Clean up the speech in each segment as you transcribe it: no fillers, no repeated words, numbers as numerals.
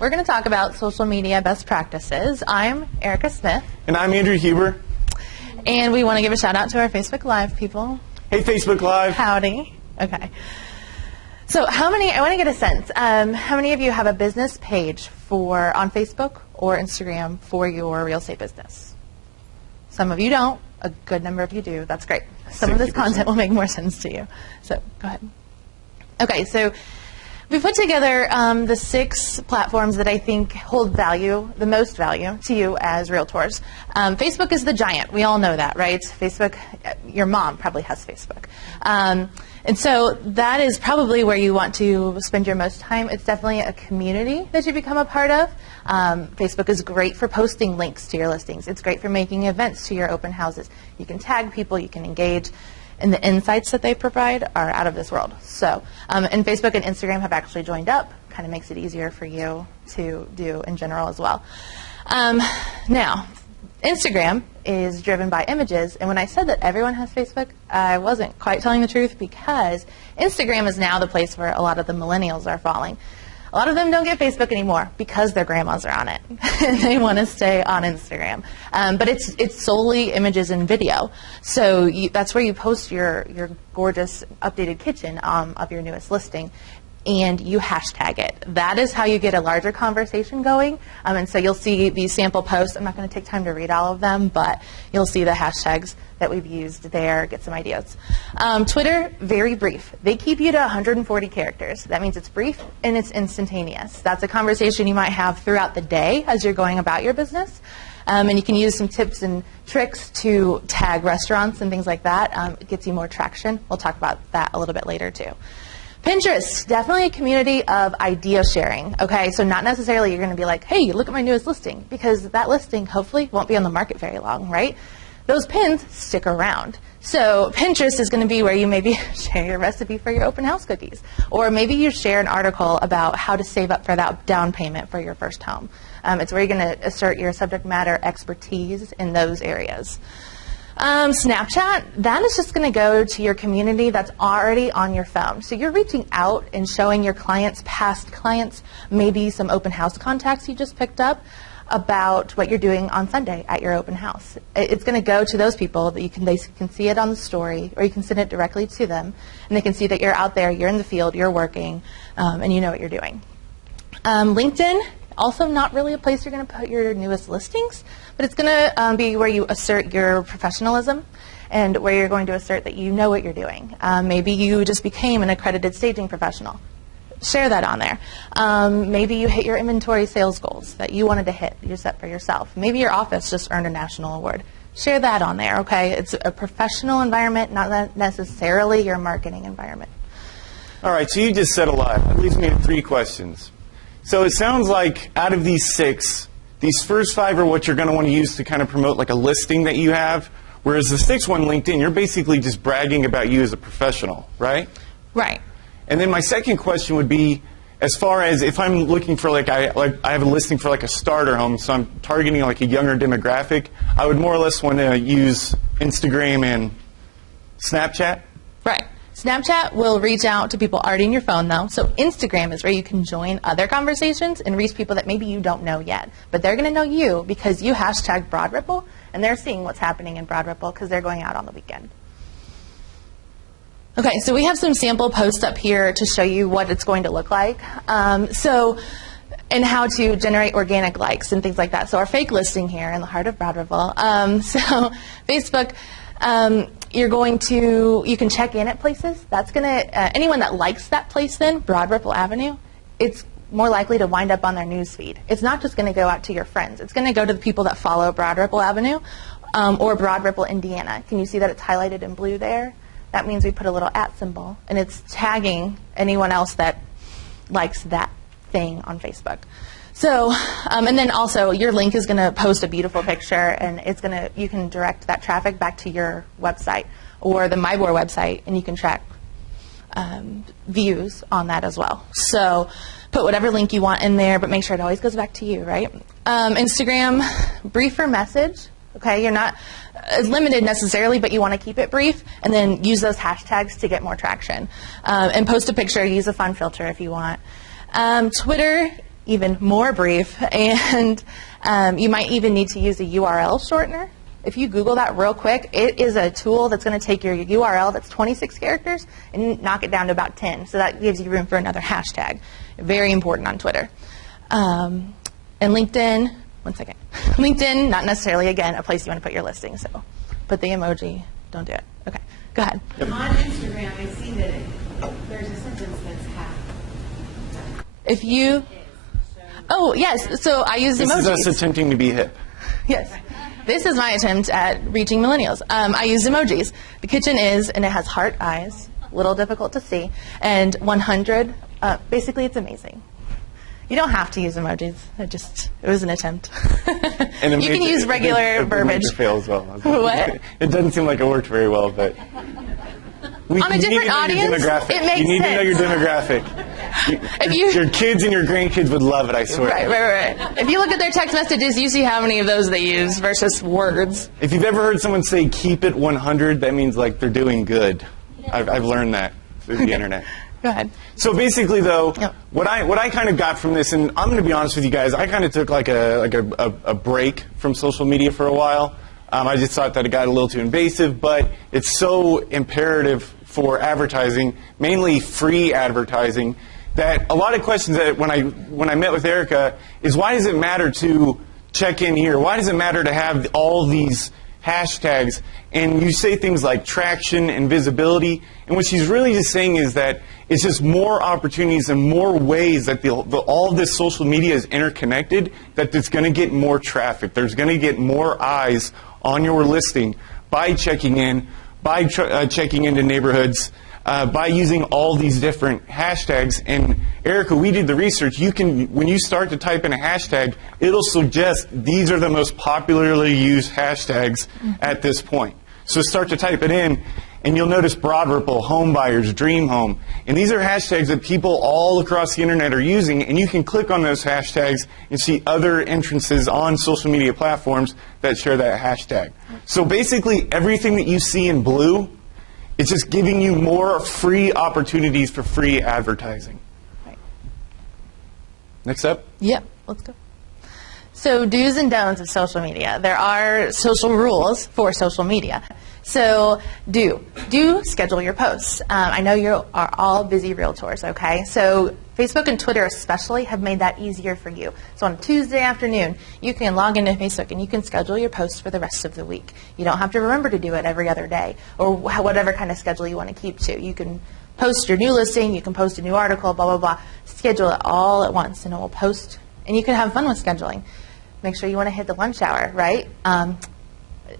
we're going to talk about social media best practices. I'm Erica Smith. And I'm Andrew Huber. And we want to give a shout out to our Facebook Live people. Hey, Facebook Live. Howdy. Okay. So I want to get a sense, how many of you have a business page on Facebook or Instagram for your real estate business? Some of you don't. A good number of you do. That's great. Some of this content will make more sense to you. So go ahead. Okay, so we put together the 6 platforms that I think hold the most value to you as realtors. Facebook is the giant. We all know that, right? Facebook, your mom probably has Facebook. And so that is probably where you want to spend your most time. It's definitely a community that you become a part of. Facebook is great for posting links to your listings. It's great for making events to your open houses. You can tag people, you can engage, and the insights that they provide are out of this world. So, and Facebook and Instagram have actually joined up. Kind of makes it easier for you to do in general as well. Now, Instagram is driven by images, and when I said that everyone has Facebook, I wasn't quite telling the truth, because Instagram is now the place where a lot of the millennials are falling. A lot of them don't get Facebook anymore because their grandmas are on it. They want to stay on Instagram. But it's solely images and video. So that's where you post your gorgeous updated kitchen of your newest listing, and you hashtag it. That is how you get a larger conversation going. And so you'll see these sample posts. I'm not going to take time to read all of them, but you'll see the hashtags that we've used there, get some ideas. Twitter, very brief. They keep you to 140 characters. That means it's brief and it's instantaneous. That's a conversation you might have throughout the day as you're going about your business. And you can use some tips and tricks to tag restaurants and things like that. It gets you more traction. We'll talk about that a little bit later too. Pinterest, definitely a community of idea sharing. Okay, so not necessarily you're going to be like, hey, look at my newest listing, because that listing hopefully won't be on the market very long, right? Those pins stick around. So Pinterest is going to be where you maybe share your recipe for your open house cookies, or maybe you share an article about how to save up for that down payment for your first home. It's where you're going to assert your subject matter expertise in those areas. Snapchat, that is just going to go to your community that's already on your phone. So you're reaching out and showing your clients, past clients, maybe some open house contacts you just picked up about what you're doing on Sunday at your open house. It's going to go to those people that they can see it on the story, or you can send it directly to them, and they can see that you're out there, you're in the field, you're working, and you know what you're doing. LinkedIn, also not really a place you're going to put your newest listings, but it's going to be where you assert your professionalism and where you're going to assert that you know what you're doing. Maybe you just became an accredited staging professional. Share that on there. Maybe you hit your inventory sales goals that you wanted to hit, you set for yourself. Maybe your office just earned a national award. Share that on there, okay? It's a professional environment, not necessarily your marketing environment. All right, so you just said a lot. That leaves me with 3 questions. So it sounds like out of these 6, these first 5 are what you're going to want to use to kind of promote like a listing that you have, whereas the 6th one, LinkedIn, you're basically just bragging about you as a professional, right? Right. And then my second question would be, as far as if I'm looking for I have a listing for like a starter home, so I'm targeting like a younger demographic, I would more or less want to use Instagram and Snapchat. Right. Snapchat will reach out to people already in your phone, though. So Instagram is where you can join other conversations and reach people that maybe you don't know yet. But they're going to know you because you hashtag Broad Ripple, and they're seeing what's happening in Broad Ripple because they're going out on the weekend. Okay, so we have some sample posts up here to show you what it's going to look like. And how to generate organic likes and things like that. So our fake listing here in the heart of Broad Ripple. So Facebook, you can check in at places. That's going to, anyone that likes that place then, Broad Ripple Avenue, it's more likely to wind up on their news feed. It's not just going to go out to your friends. It's going to go to the people that follow Broad Ripple Avenue or Broad Ripple, Indiana. Can you see that it's highlighted in blue there? That means we put a little @ symbol, and it's tagging anyone else that likes that thing on Facebook. So, and then also your link is going to post a beautiful picture, and you can direct that traffic back to your website or the MyBoard website, and you can track views on that as well. So put whatever link you want in there, but make sure it always goes back to you, right? Instagram, briefer message. Okay, you're not limited necessarily, but you want to keep it brief, and then use those hashtags to get more traction. And post a picture, use a fun filter if you want. Twitter, even more brief, and you might even need to use a URL shortener. If you Google that real quick, it is a tool that's going to take your URL that's 26 characters and knock it down to about 10. So that gives you room for another hashtag. Very important on Twitter. And LinkedIn, one second. LinkedIn, not necessarily, again, a place you want to put your listing. So put the emoji. Don't do it. Okay, go ahead. On Instagram, I see that there's a sentence that's half. If you, oh, yes, so I use This emojis. is us attempting to be hip. Yes. This is my attempt at reaching millennials. I use emojis. The kitchen is, and it has heart eyes, a little difficult to see, and 100. Basically, it's amazing. You don't have to use emojis. It was an attempt. And you can use regular verbiage. It fail as well. What? It doesn't seem like it worked very well, but On a different audience, it makes You need to know your sense. demographic. If you- Your kids and your grandkids would love it, I swear. Right. If you look at their text messages, you see how many of those they use versus words. If you've ever heard someone say keep it 100, that means like they're doing good. I've learned that through the internet. Go ahead. So basically, though, Yep. what I kind of got from this, and I'm going to be honest with you guys, I kind of took like a break from social media for a while. I just thought that it got a little too invasive, but it's so imperative for advertising, mainly free advertising, that a lot of questions that when I met with Erica is why does it matter to check in here? Why does it matter to have all these hashtags? And you say things like traction and visibility, and what she's really just saying is that it's just more opportunities and more ways that all of this social media is interconnected, that it's going to get more traffic. There's going to get more eyes on your listing by checking in, by checking into neighborhoods, by using all these different hashtags. And Erica, we did the research. You can, when you start to type in a hashtag, it'll suggest these are the most popularly used hashtags at this point. So start to type it in, and you'll notice Broad Ripple, home buyers, dream home. And these are hashtags that people all across the internet are using, and you can click on those hashtags and see other entrances on social media platforms that share that hashtag. So basically, everything that you see in blue, it's just giving you more free opportunities for free advertising. Right. Next up. Yep, let's go. So do's and don'ts of social media. There are social rules for social media. So do schedule your posts. I know you are all busy realtors, okay? So Facebook and Twitter especially have made that easier for you. So on a Tuesday afternoon, you can log into Facebook and you can schedule your posts for the rest of the week. You don't have to remember to do it every other day or whatever kind of schedule you want to keep to. You can post your new listing, you can post a new article, blah, blah, blah. Schedule it all at once and it will post. And you can have fun with scheduling. Make sure you want to hit the lunch hour, right?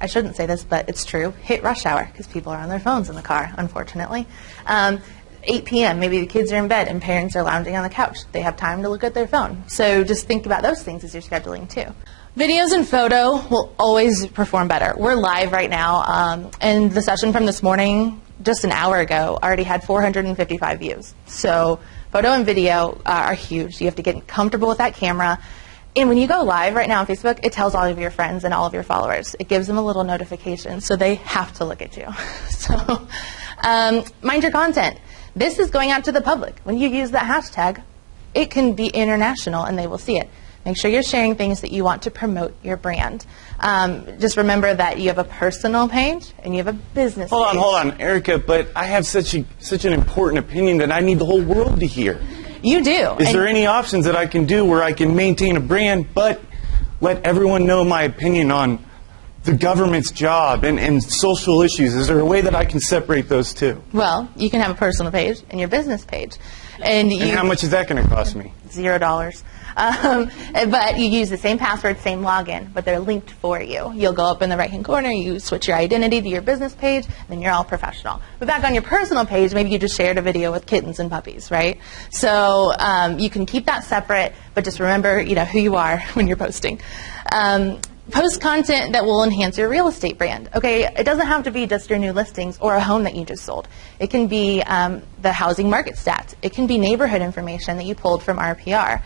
I shouldn't say this, but it's true. Hit rush hour because people are on their phones in the car, unfortunately. 8 p.m., maybe the kids are in bed and parents are lounging on the couch. They have time to look at their phone. So just think about those things as you're scheduling too. Videos and photo will always perform better. We're live right now, and the session from this morning, just an hour ago, already had 455 views. So photo and video are huge. You have to get comfortable with that camera. And when you go live right now on Facebook, it tells all of your friends and all of your followers. It gives them a little notification, so they have to look at you. So mind your content. This is going out to the public. When you use that hashtag, it can be international, and they will see it. Make sure you're sharing things that you want to promote your brand. Just remember that you have a personal page and you have a business page. Hold on, Erica, but I have such an important opinion that I need the whole world to hear. You do. Is there any options that I can do where I can maintain a brand but let everyone know my opinion on the government's job and social issues? Is there a way that I can separate those two? Well, you can have a personal page and your business page. And how much is that going to cost me? $0. But you use the same password, same login, but they're linked for you. You'll go up in the right-hand corner, you switch your identity to your business page, and then you're all professional. But back on your personal page, maybe you just shared a video with kittens and puppies, right? So you can keep that separate, but just remember, who you are when you're posting. Post content that will enhance your real estate brand. Okay, it doesn't have to be just your new listings or a home that you just sold. It can be the housing market stats. It can be neighborhood information that you pulled from RPR.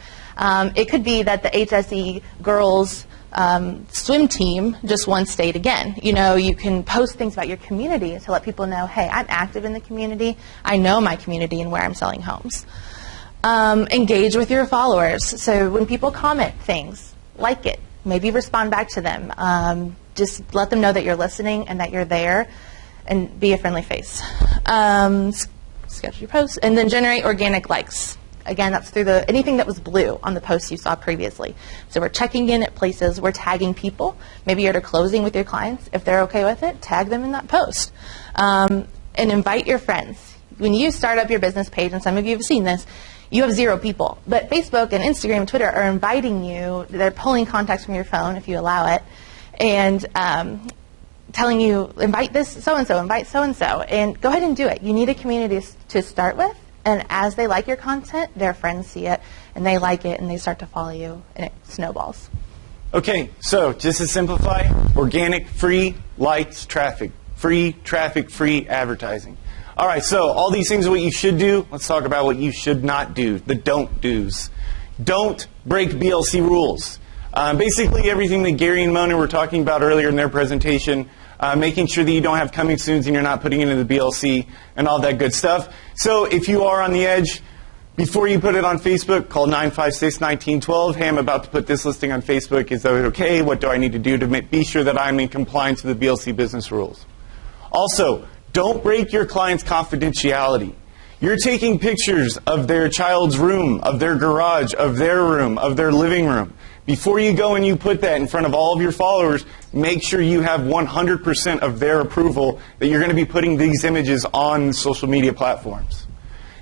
It could be that the HSE girls swim team just won state again. You can post things about your community to let people know, hey, I'm active in the community. I know my community and where I'm selling homes. Engage with your followers. So when people comment things, like it. Maybe respond back to them. Just let them know that you're listening and that you're there, and be a friendly face. Schedule your posts, and then generate organic likes. Again, that's through anything that was blue on the posts you saw previously. So we're checking in at places, we're tagging people. Maybe you're at a closing with your clients. If they're okay with it, tag them in that post. And invite your friends. When you start up your business page, and some of you have seen this, you have 0 people. But Facebook and Instagram and Twitter are inviting you. They're pulling contacts from your phone, if you allow it, and telling you, invite this so-and-so, invite so-and-so, and go ahead and do it. You need a community to start with, and as they like your content, their friends see it, and they like it, and they start to follow you, and it snowballs. Okay, so just to simplify, organic, free, likes, traffic. Free traffic, free advertising. All right, so all these things are what you should do. Let's talk about what you should not do, the don't do's. Don't break BLC rules. Basically everything that Gary and Mona were talking about earlier in their presentation, making sure that you don't have coming soons and you're not putting it into the BLC and all that good stuff. So if you are on the edge, before you put it on Facebook, call 956-1912. Hey, I'm about to put this listing on Facebook. Is that okay? What do I need to do to be sure that I'm in compliance with the BLC business rules? Also, don't break your client's confidentiality. You're taking pictures of their child's room, of their garage, of their room, of their living room. Before you go and you put that in front of all of your followers, make sure you have 100% of their approval that you're going to be putting these images on social media platforms.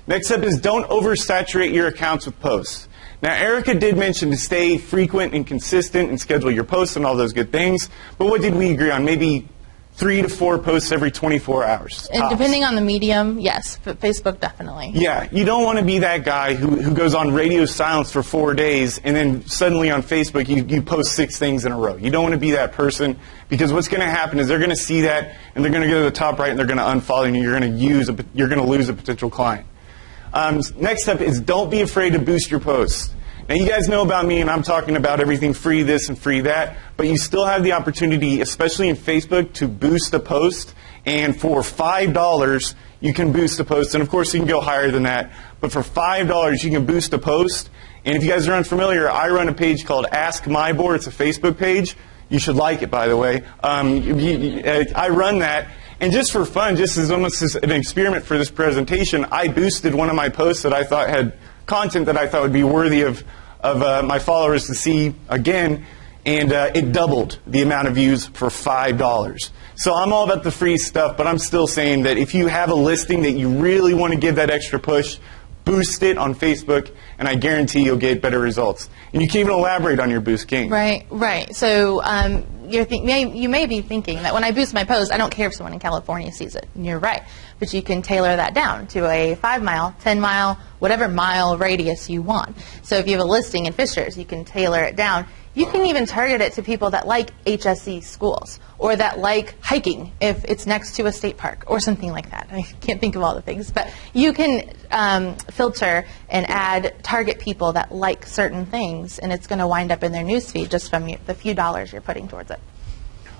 Next up is don't oversaturate your accounts with posts. Now, Erica did mention to stay frequent and consistent and schedule your posts and all those good things, but what did we agree on? Maybe 3 to 4 posts every 24 hours. And tops. depending on the medium, yes, but Facebook definitely. Yeah, you don't want to be that guy who goes on radio silence for 4 days and then suddenly on Facebook you post 6 things in a row. You don't want to be that person, because what's going to happen is they're going to see that and they're going to go to the top right and they're going to unfollow you and you're going to lose a potential client. Next up is don't be afraid to boost your posts. Now, you guys know about me, and I'm talking about everything free this and free that, but you still have the opportunity, especially in Facebook, to boost a post. And for $5, you can boost a post. And, of course, you can go higher than that. But for $5, you can boost a post. And if you guys are unfamiliar, I run a page called Ask My Board. It's a Facebook page. You should like it, by the way. I run that. And just for fun, just as almost as an experiment for this presentation, I boosted one of my posts that I thought had content that I thought would be worthy of my followers to see again, and it doubled the amount of views for $5. So I'm all about the free stuff, but I'm still saying that if you have a listing that you really want to give that extra push, boost it on Facebook, and I guarantee you'll get better results. And you can even elaborate on your Boost King. Right, right. So you may be thinking that when I boost my post, I don't care if someone in California sees it. And you're right. But you can tailor that down to a 5-mile, 10-mile, whatever mile radius you want. So if you have a listing in Fishers, you can tailor it down. You can even target it to people that like HSE schools or that like hiking if it's next to a state park or something like that. I can't think of all the things. But you can filter and target people that like certain things, and it's going to wind up in their newsfeed just from the few dollars you're putting towards it.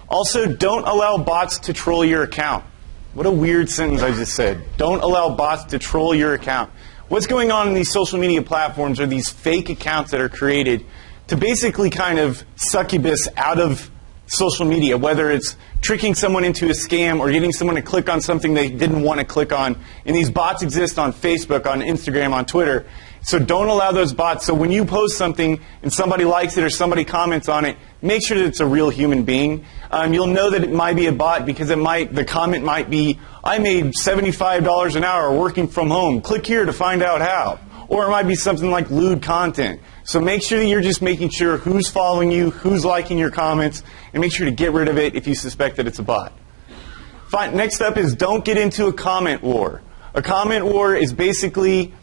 Also, don't allow bots to troll your account. What a weird sentence I just said. Don't allow bots to troll your account. What's going on in these social media platforms are these fake accounts that are created to basically kind of succubus out of social media, whether it's tricking someone into a scam or getting someone to click on something they didn't want to click on. And these bots exist on Facebook, on Instagram, on Twitter. So don't allow those bots. So when you post something and somebody likes it or somebody comments on it, make sure that it's a real human being. You'll know that it might be a bot because the comment might be, I made $75 an hour working from home. Click here to find out how. Or it might be something like lewd content. So make sure that you're just making sure who's following you, who's liking your comments, and make sure to get rid of it if you suspect that it's a bot. Fine. Next up is don't get into a comment war. A comment war is basically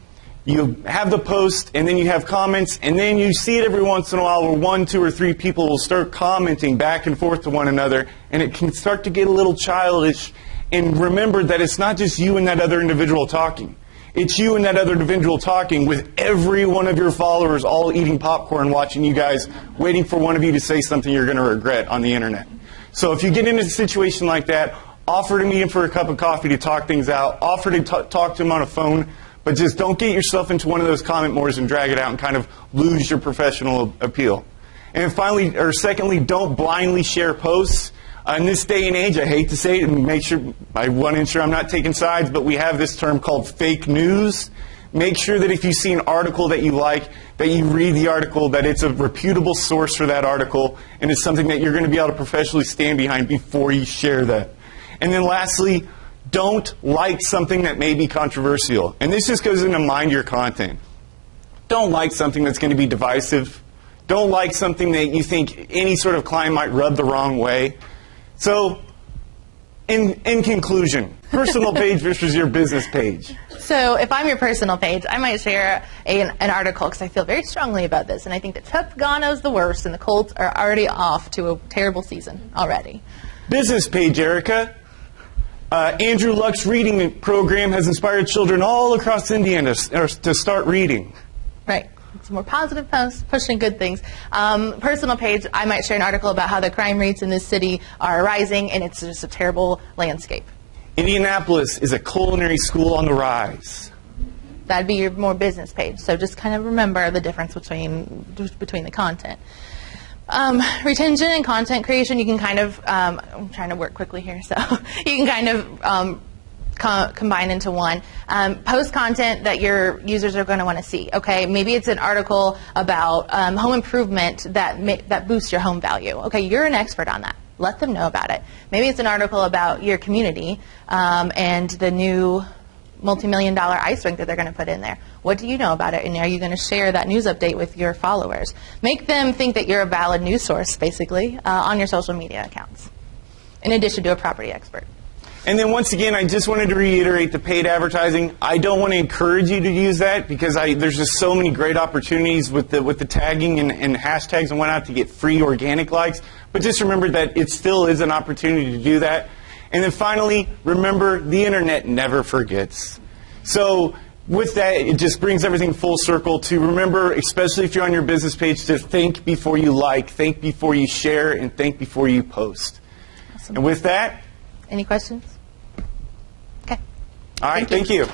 you have the post, and then you have comments, and then you see it every once in a while where 1, 2, or 3 people will start commenting back and forth to one another, and it can start to get a little childish. And remember that it's not just you and that other individual talking. It's you and that other individual talking with every one of your followers all eating popcorn, watching you guys, waiting for one of you to say something you're going to regret on the internet. So if you get into a situation like that, offer to meet him for a cup of coffee to talk things out. Offer to talk to him on a phone. But just don't get yourself into one of those comment mores and drag it out and kind of lose your professional appeal. And finally, or secondly, don't blindly share posts. In this day and age, I hate to say it, and I want to ensure I'm not taking sides, but we have this term called fake news. Make sure that if you see an article that you like, that you read the article, that it's a reputable source for that article, and it's something that you're going to be able to professionally stand behind before you share that. And then lastly, don't like something that may be controversial. And this just goes into mind your content. Don't like something that's going to be divisive. Don't like something that you think any sort of client might rub the wrong way. So, in conclusion, personal page versus your business page. So if I'm your personal page, I might share an article because I feel very strongly about this, and I think that Chuck Pagano's the worst, and the Colts are already off to a terrible season already. Business page, Erica. Andrew Luck's reading program has inspired children all across Indiana to start reading. Right. It's a more positive post, pushing good things. Personal page, I might share an article about how the crime rates in this city are rising, and it's just a terrible landscape. Indianapolis is a culinary school on the rise. That'd be your more business page. So just kind of remember the difference between the content. Retention and content creation, you can kind of, I'm trying to work quickly here, so you can kind of combine into one. Post content that your users are going to want to see. Okay, maybe it's an article about home improvement that boosts your home value. Okay, you're an expert on that. Let them know about it. Maybe it's an article about your community and the new multi-million-dollar ice rink that they're going to put in there. What do you know about it? And are you going to share that news update with your followers? Make them think that you're a valid news source, basically, on your social media accounts, in addition to a property expert. And then once again, I just wanted to reiterate the paid advertising. I don't want to encourage you to use that because there's just so many great opportunities with the tagging and hashtags and whatnot to get free organic likes. But just remember that it still is an opportunity to do that. And then finally, remember, the internet never forgets. So with that, it just brings everything full circle to remember, especially if you're on your business page, to think before you like, think before you share, and think before you post. Awesome. And with that... Any questions? Okay. All right, thank you.